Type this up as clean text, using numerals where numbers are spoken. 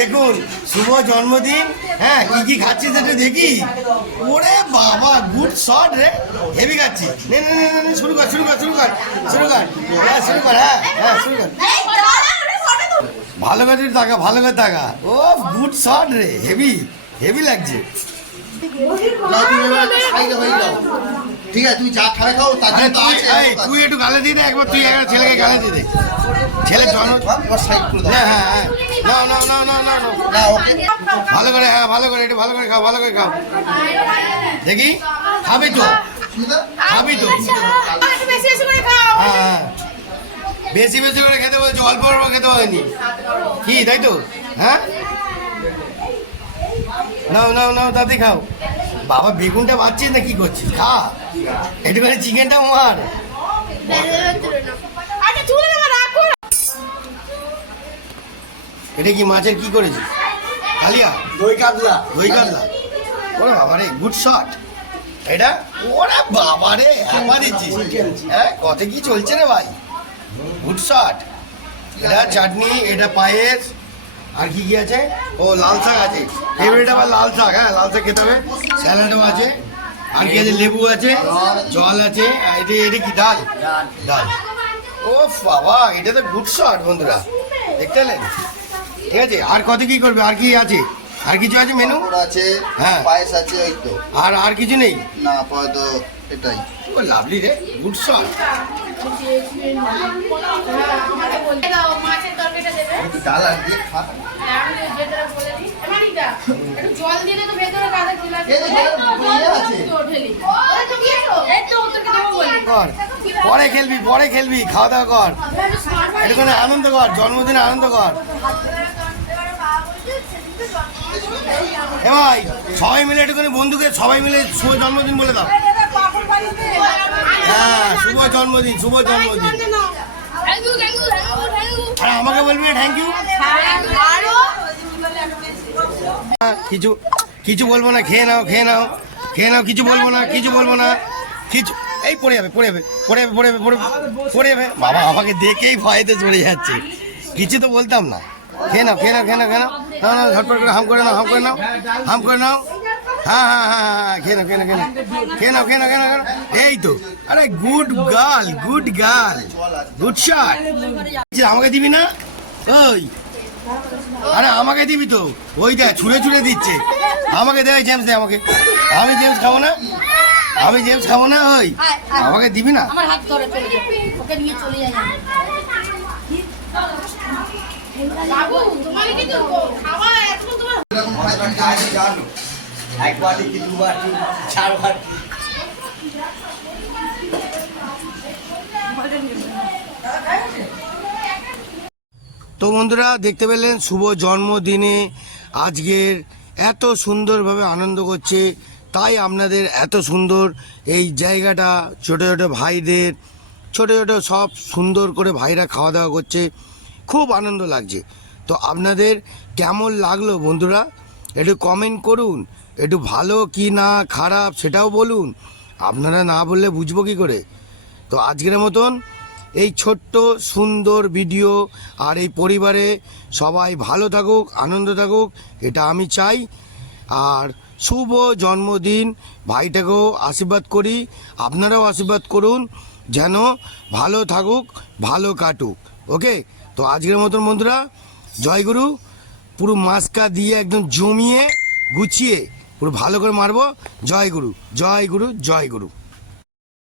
দেখুন শুভ জন্মদিন। হ্যাঁ, কি কি খাচ্ছিস একটু দেখি। ওরে বাবা, গুড শট রে, হেভি খাচ্ছি। নে নে নে নে, শুরু কর শুরু কর শুরু কর শুরু কর, হ্যাঁ শুরু কর, হ্যাঁ হ্যাঁ শুরু কর। ভালো করে টাকা, ভালো করে টাকা। ও গুড শট রে, হেভি হেভি লাগছে। ঠিক আছে, তুমি যা খাবে খাও। তুই একটু গালে দিয়ে দে একবার, তুই একবার ছেলেকে গালে দিয়ে দে। ছেলে জন্ম, হ্যাঁ হ্যাঁ হ্যাঁ, না না না না না না, ভালো করে, হ্যাঁ ভালো করে, একটু ভালো করে খাও, ভালো করে খাও। দেখি খাবি তো, খাবি তো, হ্যাঁ বেশি বেশি করে খেতে বলছো, অল্প অল্প খেতে বলেনি কি, তাই তো? হ্যাঁ নাও নাও নাও, তাতে খাও। বাবা বেগুনটা বাচ্ছিস না কি করছিস? খা একটুখানি, চিকেনটা মার। এটা কি মাছের কি করেছিস? কালিয়া, দই কাতলা। দই কাতলা। ওরে বাবা রে, গুড শট এটা। ওরে বাবা রে, হ্যাঁ দিচ্ছিস। হ্যাঁ, কত কি চলছে রে ভাই, গুড শট। এটা চাটনি, এটা পায়েস, আর কি কি আছে? ও লাল শাক আছে, ফেভারিট আমার লাল শাক। হ্যাঁ লাল শাক খেতে হবে। স্যালাডও আছে, আর কি আছে? লেবু আছে, জল আছে, আর এটা এটা কি ডাল? ডাল। ও বাবা, এটা তো গুড শট বন্ধুরা, দেখতে পেলেন? ঠিক আছে, আর কত কি করবে? আর কি আছে? আর কিছু আছে মেনু? আছে, হ্যাঁ পায়েস আছে, ওই তো। আর কিছু নেই? না, আপাতত এটাই। ও লাভলি রে, গুড শট। ডাল আর দিয়ে খা। কর, পরে খেলবি, পরে খেলবি, খাওয়া দাওয়া কর, একটুখানি আনন্দ কর, জন্মদিনে আনন্দ কর। এ ভাই, সবাই মিলে একটুখানি বন্ধুকে, সবাই মিলে শুভ জন্মদিন বলে দাও। হ্যাঁ, শুভ জন্মদিন, শুভ জন্মদিন। আর আমাকে বলবি থ্যাংক ইউ। কিছু কিছু বলবো না, খেয়ে নাও, খেয়ে নাও, খেয়ে নাও, কিছু বলবো না, কিছু বলবো না, কিছু। এই পড়ে যাবে, পড়ে যাবে, পড়ে যাবে, পড়ে যাবে, পড়ে যাবে। বাবা আমাকে দেখেই ভয়েতে চলে যাচ্ছে, কিছু তো বলতাম না। খেয়ে নাও, খেয়ে নাও, খেয়ে নাও, খেয়ে নাও, না না, ঝটপট করে হাম করে নাও, হাম করে নাও, হাম করে নাও। হ্যাঁ হ্যাঁ হ্যাঁ হ্যাঁ, খেয়ে নাও, খেয়ে নাও, খেয়ে নাও, খেয়ে নাও, খেয়ে নাও, খেয়ে নাও। এই তো, আরে good girl, good girl, good shot. আমাকে দিবি না? ওই, আরে আমাকে দিবি তো। ওই দেখ, ছুঁড়ে ছুঁড়ে দিচ্ছে। আমাকে দে, জেমস দে আমাকে। আমি জেমস খাবো না, আমি জেমস খাবো না। ওই আমাকে দিবি না? আমার হাত ধরে চলে যাবে, ওকে নিয়ে চলে যাই। বাবু, তোমার কি তো খাওয়া এত তোমার একবার কি দুবার কি চারবার। তো বন্ধুরা দেখতে পেলেন, শুভ জন্মদিনে আজকের এত সুন্দরভাবে আনন্দ করছে। তাই আপনাদের এত সুন্দর এই জায়গাটা, ছোট ছোট ভাইদের, ছোট ছোট সব সুন্দর করে ভাইরা খাওয়া দাওয়া করছে, খুব আনন্দ লাগছে। তো আপনাদের কেমন লাগলো বন্ধুরা, একটু কমেন্ট করুন। একটু ভালো কি না খারাপ সেটাও বলুন, আপনারা না বললে বুঝবো কী করে। তো আজকের মতন এই ছোট্ট সুন্দর ভিডিও, আর এই পরিবারে সবাই ভালো থাকুক, আনন্দ থাকুক, এটা আমি চাই। আর শুভ জন্মদিন, ভাইটাকেও আশীর্বাদ করি, আপনারাও আশীর্বাদ করুন যেন ভালো থাকুক, ভালো কাটুক। ওকে, তো আজকের মতন বন্ধুরা, জয়গুরু। পুরো মাস্কা দিয়ে একদম জমিয়ে গুছিয়ে পুরো ভালো করে মারবো। জয় গুরু, জয় গুরু, জয় গুরু।